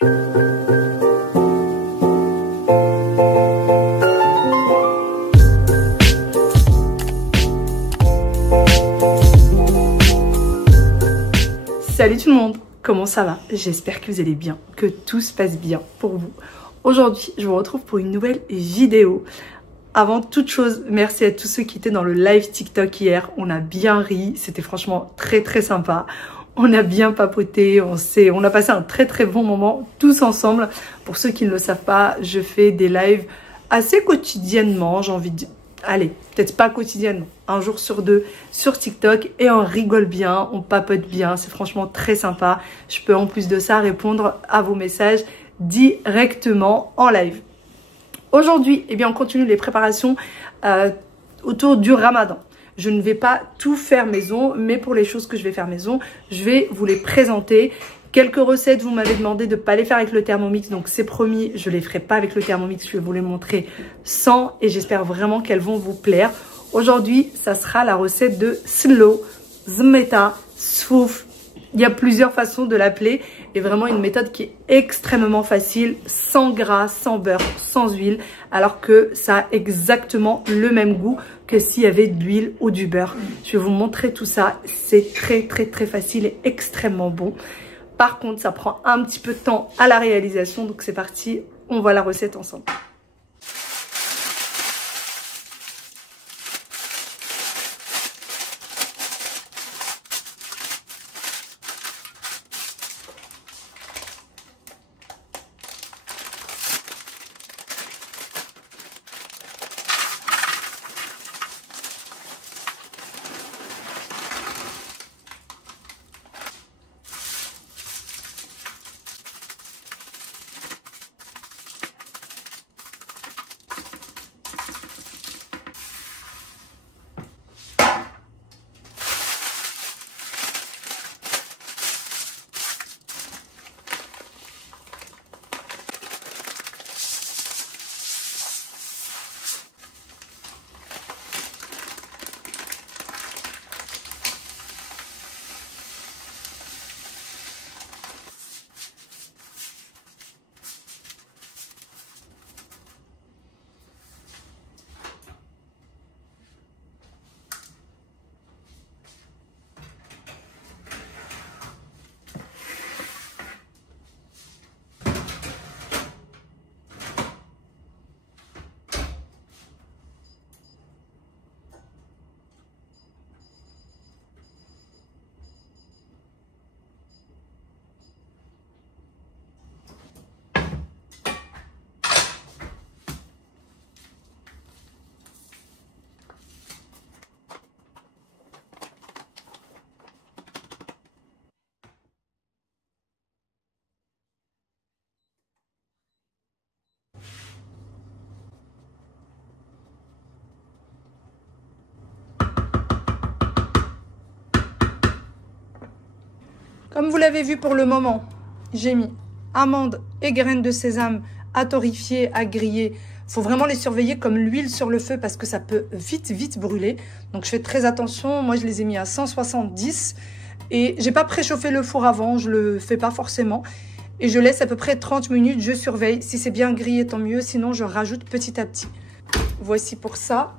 Salut tout le monde, comment ça va? J'espère que vous allez bien, que tout se passe bien pour vous. Aujourd'hui, je vous retrouve pour une nouvelle vidéo. Avant toute chose, merci à tous ceux qui étaient dans le live TikTok hier. On a bien ri, c'était franchement très sympa. On a bien papoté, on a passé un très bon moment tous ensemble. Pour ceux qui ne le savent pas, je fais des lives assez quotidiennement, j'ai envie de dire. Allez, peut-être pas quotidiennement, un jour sur deux sur TikTok et on rigole bien, on papote bien, c'est franchement très sympa. Je peux en plus de ça répondre à vos messages directement en live. Aujourd'hui, eh bien, on continue les préparations autour du Ramadan. Je ne vais pas tout faire maison, mais pour les choses que je vais faire maison, je vais vous les présenter. Quelques recettes, vous m'avez demandé de ne pas les faire avec le Thermomix, donc c'est promis, je ne les ferai pas avec le Thermomix, je vais vous les montrer sans et j'espère vraiment qu'elles vont vous plaire. Aujourd'hui, ça sera la recette de Slow, Zmeta, Sfouf. Il y a plusieurs façons de l'appeler et vraiment une méthode qui est extrêmement facile, sans gras, sans beurre, sans huile, alors que ça a exactement le même goût que s'il y avait de l'huile ou du beurre. Je vais vous montrer tout ça, c'est très facile et extrêmement bon. Par contre, ça prend un petit peu de temps à la réalisation, donc c'est parti, on voit la recette ensemble. Comme vous l'avez vu pour le moment, j'ai mis amandes et graines de sésame à torréfier, à griller. Il faut vraiment les surveiller comme l'huile sur le feu parce que ça peut vite brûler. Donc je fais très attention. Moi, je les ai mis à 170 et j'ai pas préchauffé le four avant. Je le fais pas forcément. Et je laisse à peu près 30 minutes. Je surveille. Si c'est bien grillé, tant mieux. Sinon, je rajoute petit à petit. Voici pour ça.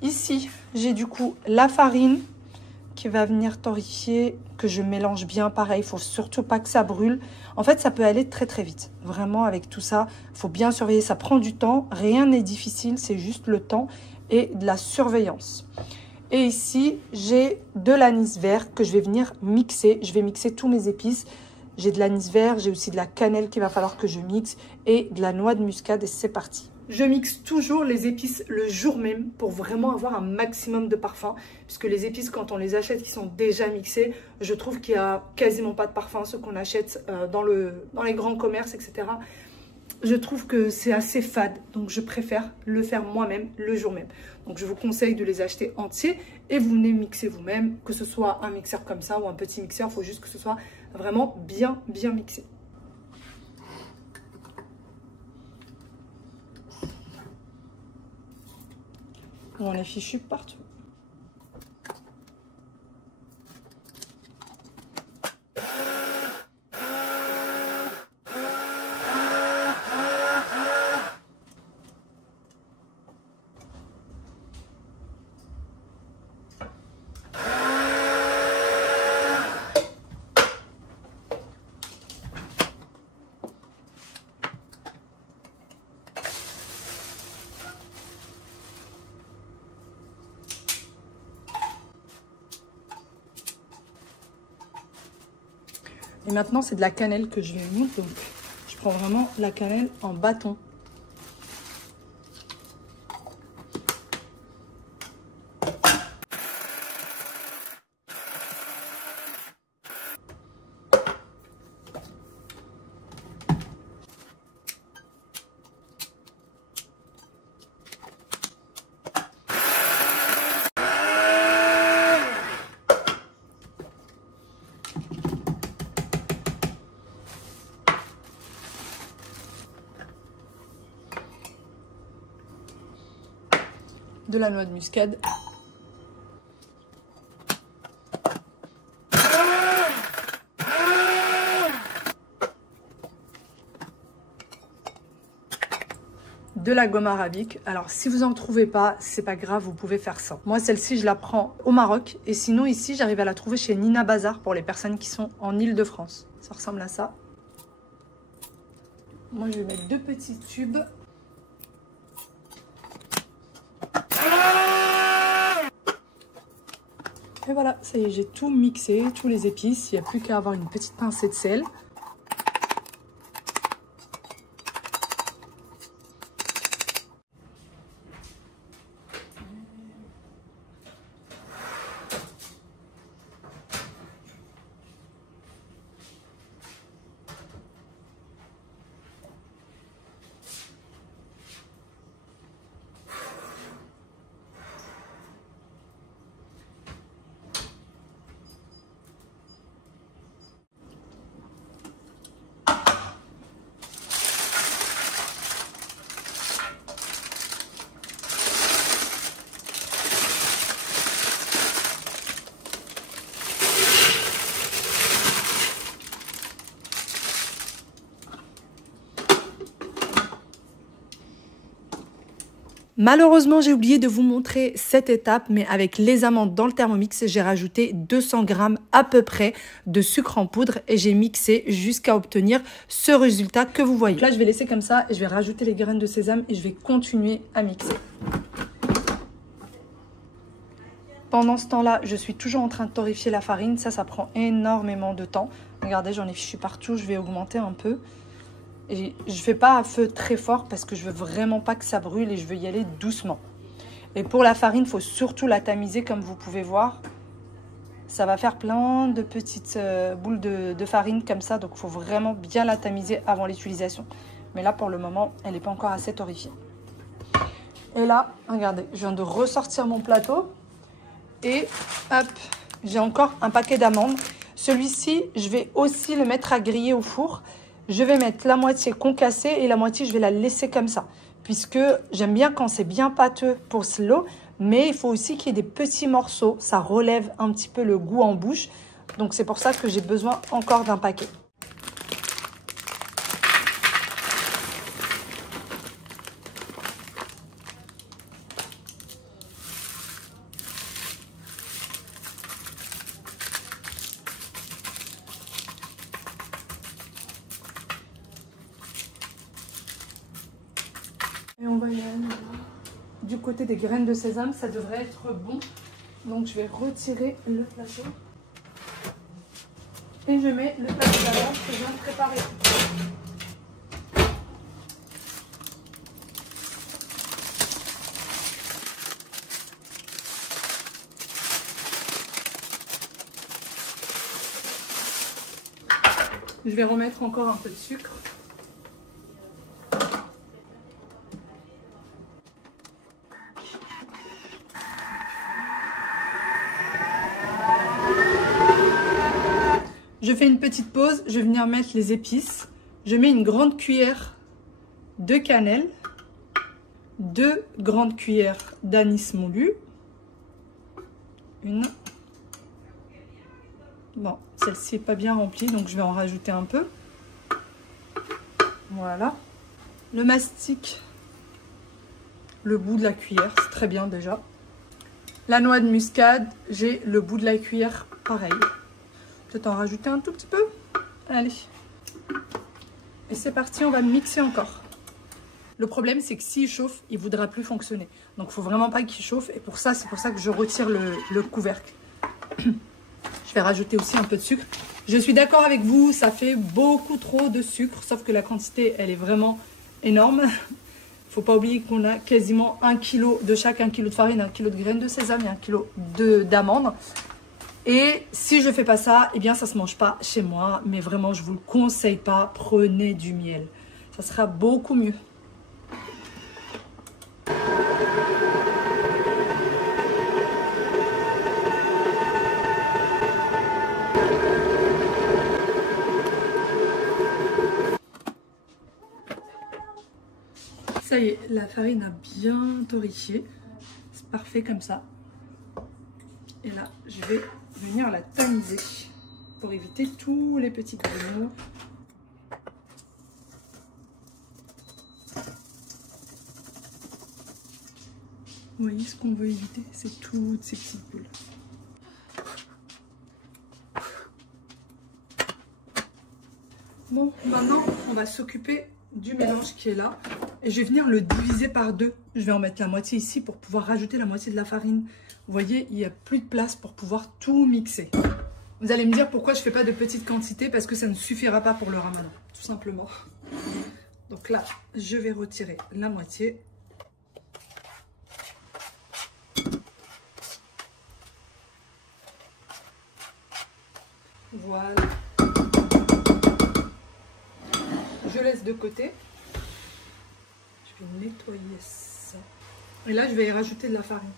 Ici, j'ai du coup la farine qui va venir torréfier, que je mélange bien. Pareil, il faut surtout pas que ça brûle. En fait, ça peut aller très vite. Vraiment, avec tout ça, il faut bien surveiller. Ça prend du temps. Rien n'est difficile. C'est juste le temps et de la surveillance. Et ici, j'ai de l'anis vert que je vais venir mixer. Je vais mixer tous mes épices. J'ai de l'anis vert, j'ai aussi de la cannelle qu'il va falloir que je mixe et de la noix de muscade et c'est parti. Je mixe toujours les épices le jour même pour vraiment avoir un maximum de parfum. Puisque les épices, quand on les achète qui sont déjà mixées, je trouve qu'il n'y a quasiment pas de parfum. Ceux qu'on achète dans les grands commerces, etc. Je trouve que c'est assez fade. Donc je préfère le faire moi-même le jour même. Donc je vous conseille de les acheter entiers et vous venez mixer vous-même. Que ce soit un mixeur comme ça ou un petit mixeur, il faut juste que ce soit vraiment bien mixé. On est fichu partout. Et maintenant, c'est de la cannelle que je vais mettre. Donc, je prends vraiment la cannelle en bâton. De la noix de muscade. De la gomme arabique. Alors si vous en trouvez pas, c'est pas grave, vous pouvez faire ça. Moi celle-ci je la prends au Maroc et sinon ici j'arrive à la trouver chez Nina Bazar pour les personnes qui sont en Île-de-France. Ça ressemble à ça. Moi je vais mettre 2 petits tubes. Et voilà, ça y est, j'ai tout mixé, tous les épices. Il n'y a plus qu'à avoir une petite pincée de sel. Malheureusement, j'ai oublié de vous montrer cette étape, mais avec les amandes dans le Thermomix, j'ai rajouté 200 g à peu près de sucre en poudre et j'ai mixé jusqu'à obtenir ce résultat que vous voyez. Donc là, je vais laisser comme ça et je vais rajouter les graines de sésame et je vais continuer à mixer. Pendant ce temps-là, je suis toujours en train de torréfier la farine. Ça prend énormément de temps. Regardez, j'en ai fichu partout. Je vais augmenter un peu. Et je ne fais pas à feu très fort parce que je veux vraiment pas que ça brûle et je veux y aller doucement. Et pour la farine, il faut surtout la tamiser comme vous pouvez voir. Ça va faire plein de petites boules de farine comme ça. Donc il faut vraiment bien la tamiser avant l'utilisation. Mais là pour le moment, elle n'est pas encore assez torréfiée. Et là, regardez, je viens de ressortir mon plateau. Et hop, j'ai encore un paquet d'amandes. Celui-ci, je vais aussi le mettre à griller au four. Je vais mettre la moitié concassée et la moitié, je vais la laisser comme ça. Puisque j'aime bien quand c'est bien pâteux pour slow. Mais il faut aussi qu'il y ait des petits morceaux. Ça relève un petit peu le goût en bouche. Donc c'est pour ça que j'ai besoin encore d'un paquet. Et on va y aller du côté des graines de sésame, ça devrait être bon. Donc je vais retirer le plateau. Et je mets le plateau d'avant que je viens de préparer. Je vais remettre encore un peu de sucre. Je fais une petite pause, je vais venir mettre les épices. Je mets une grande cuillère de cannelle, 2 grandes cuillères d'anis moulu. Une. Bon, celle-ci n'est pas bien remplie, donc je vais en rajouter un peu. Voilà. Le mastic, le bout de la cuillère, c'est très bien déjà. La noix de muscade, j'ai le bout de la cuillère, pareil. Peut-être en rajouter un tout petit peu. Allez. Et c'est parti, on va mixer encore. Le problème, c'est que s'il chauffe, il ne voudra plus fonctionner. Donc, il ne faut vraiment pas qu'il chauffe. Et pour ça, c'est pour ça que je retire le couvercle. Je Je vais rajouter aussi un peu de sucre. Je suis d'accord avec vous, ça fait beaucoup trop de sucre, sauf que la quantité, elle est vraiment énorme. Faut pas oublier qu'on a quasiment 1 kg de chaque, 1 kg de farine, 1 kg de graines de sésame et 1 kg d'amandes. Et si je fais pas ça, eh bien ça se mange pas chez moi. Mais vraiment, je vous le conseille pas. Prenez du miel. Ça sera beaucoup mieux. Ça y est, la farine a bien torréfié. C'est parfait comme ça. Et là, je vais venir la tamiser pour éviter tous les petits grumeaux. Vous voyez, ce qu'on veut éviter, c'est toutes ces petites bulles. Bon, maintenant, on va s'occuper du mélange qui est là. Et je vais venir le diviser par deux. Je vais en mettre la moitié ici pour pouvoir rajouter la moitié de la farine. Vous voyez, il n'y a plus de place pour pouvoir tout mixer. Vous allez me dire pourquoi je ne fais pas de petites quantités, parce que ça ne suffira pas pour le ramadan, tout simplement. Donc là, je vais retirer la moitié. Voilà. Je laisse de côté. Je vais nettoyer ça. Et là, je vais y rajouter de la farine.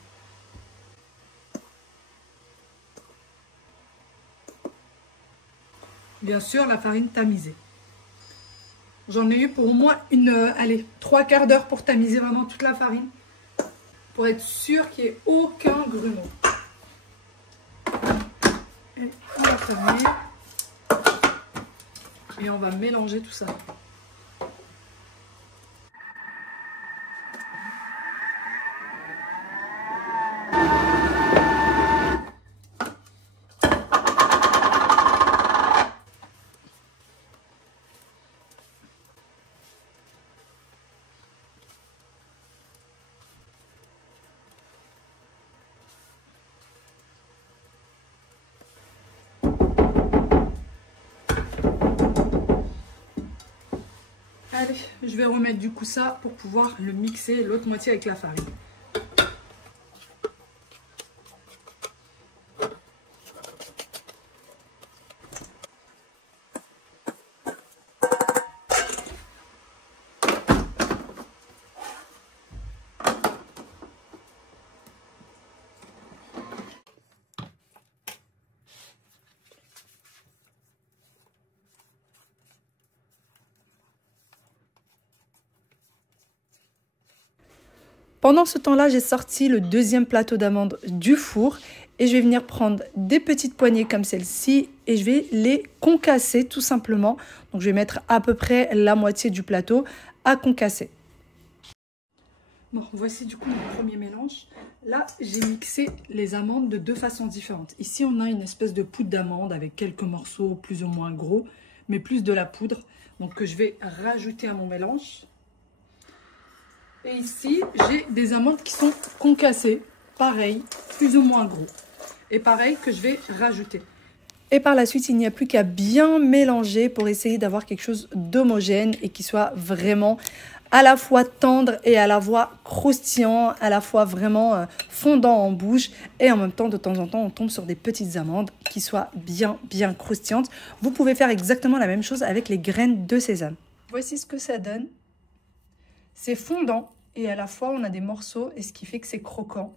Bien sûr, la farine tamisée. J'en ai eu pour au moins allez, 3/4 d'heure pour tamiser vraiment toute la farine. Pour être sûr qu'il n'y ait aucun grumeau. Et on va fermer. Et on va mélanger tout ça. Allez, je vais remettre du coup ça pour pouvoir le mixer l'autre moitié avec la farine. Pendant ce temps-là, j'ai sorti le deuxième plateau d'amandes du four et je vais venir prendre des petites poignées comme celle-ci et je vais les concasser tout simplement. Donc je vais mettre à peu près la moitié du plateau à concasser. Bon, voici du coup mon premier mélange. Là, j'ai mixé les amandes de deux façons différentes. Ici, on a une espèce de poudre d'amande avec quelques morceaux plus ou moins gros, mais plus de la poudre. Donc que je vais rajouter à mon mélange. Et ici, j'ai des amandes qui sont concassées, pareil, plus ou moins gros. Et pareil que je vais rajouter. Et par la suite, il n'y a plus qu'à bien mélanger pour essayer d'avoir quelque chose d'homogène et qui soit vraiment à la fois tendre et à la fois croustillant, à la fois vraiment fondant en bouche. Et en même temps, de temps en temps, on tombe sur des petites amandes qui soient bien croustillantes. Vous pouvez faire exactement la même chose avec les graines de sésame. Voici ce que ça donne. C'est fondant et à la fois on a des morceaux et ce qui fait que c'est croquant.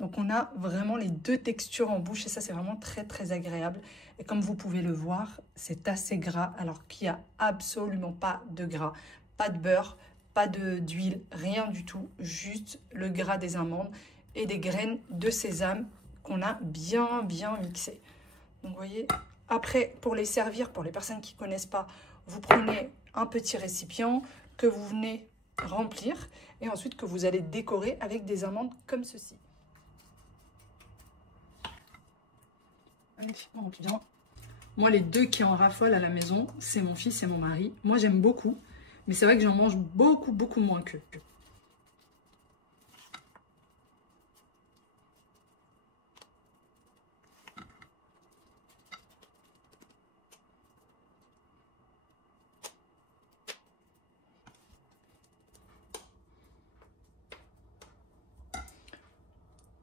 Donc on a vraiment les deux textures en bouche et ça c'est vraiment très agréable. Et comme vous pouvez le voir, c'est assez gras alors qu'il n'y a absolument pas de gras. Pas de beurre, pas d'huile, rien du tout. Juste le gras des amandes et des graines de sésame qu'on a bien mixées. Donc vous voyez, après pour les servir, pour les personnes qui ne connaissent pas, vous prenez un petit récipient que vous venez remplir et ensuite que vous allez décorer avec des amandes comme ceci. Allez, on remplit bien. Moi, les deux qui en raffolent à la maison, c'est mon fils et mon mari. Moi, j'aime beaucoup, mais c'est vrai que j'en mange beaucoup moins qu'eux.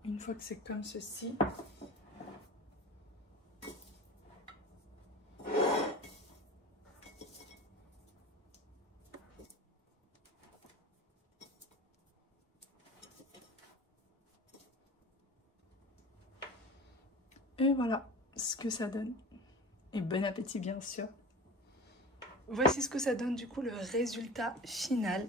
une fois que c'est comme ceci, et voilà ce que ça donne. Et bon appétit bien sûr. Voici ce que ça donne du coup, le résultat final.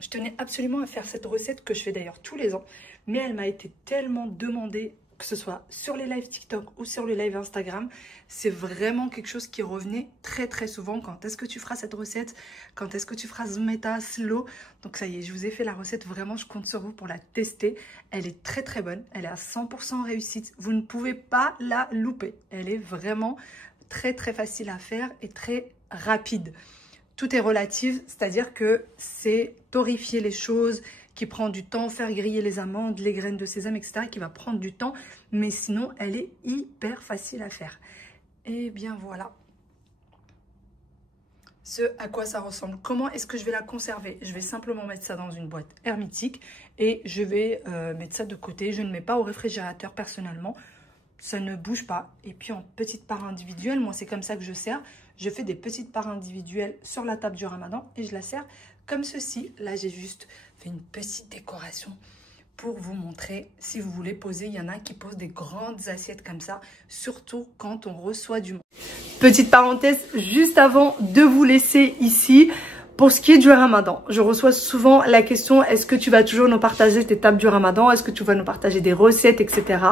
Je tenais absolument à faire cette recette que je fais d'ailleurs tous les ans. Mais elle m'a été tellement demandée, que ce soit sur les lives TikTok ou sur les lives Instagram. C'est vraiment quelque chose qui revenait très très souvent. Quand est-ce que tu feras cette recette? Quand est-ce que tu feras Zmeta Slow? Donc ça y est, je vous ai fait la recette. Vraiment, je compte sur vous pour la tester. Elle est très très bonne. Elle est à 100% réussite. Vous ne pouvez pas la louper. Elle est vraiment très très facile à faire et très rapide. Tout est relatif, c'est-à-dire que c'est torréfier les choses, qui prend du temps, faire griller les amandes, les graines de sésame, etc., qui va prendre du temps, mais sinon, elle est hyper facile à faire. Et bien voilà ce à quoi ça ressemble. Comment est-ce que je vais la conserver? Je vais simplement mettre ça dans une boîte hermétique et je vais mettre ça de côté. Je ne mets pas au réfrigérateur personnellement. Ça ne bouge pas. Et puis en petites parts individuelles, moi c'est comme ça que je sers. Je fais des petites parts individuelles sur la table du ramadan et je la sers comme ceci. Là j'ai juste fait une petite décoration pour vous montrer. Si vous voulez poser, il y en a qui posent des grandes assiettes comme ça, surtout quand on reçoit du monde. Petite parenthèse juste avant de vous laisser ici. Pour ce qui est du ramadan, je reçois souvent la question, est-ce que tu vas toujours nous partager tes tables du ramadan? Est-ce que tu vas nous partager des recettes, etc.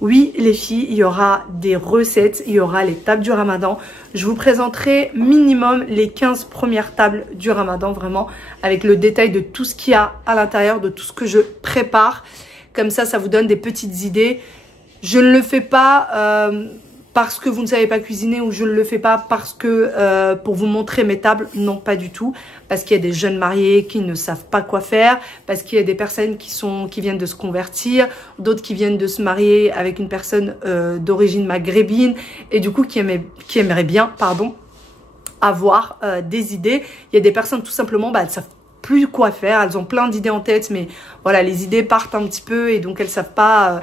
Oui, les filles, il y aura des recettes, il y aura les tables du ramadan. Je vous présenterai minimum les 15 premières tables du ramadan, vraiment, avec le détail de tout ce qu'il y a à l'intérieur, de tout ce que je prépare. Comme ça, ça vous donne des petites idées. Je ne le fais pas parce que vous ne savez pas cuisiner ou je ne le fais pas parce que pour vous montrer mes tables, non pas du tout. Parce qu'il y a des jeunes mariés qui ne savent pas quoi faire, parce qu'il y a des personnes qui viennent de se convertir, d'autres qui viennent de se marier avec une personne d'origine maghrébine et du coup qui aimeraient bien, avoir des idées. Il y a des personnes tout simplement, elles savent plus quoi faire, elles ont plein d'idées en tête, mais voilà, les idées partent un petit peu et donc elles savent pas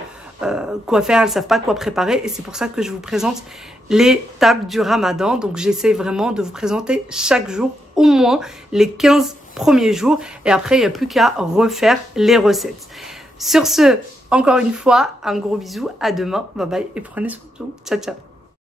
quoi faire, elles savent pas quoi préparer et c'est pour ça que je vous présente les tables du ramadan. Donc j'essaie vraiment de vous présenter chaque jour au moins les 15 premiers jours et après il n'y a plus qu'à refaire les recettes. Sur ce, encore une fois, un gros bisou, à demain, bye bye et prenez soin de vous, ciao ciao.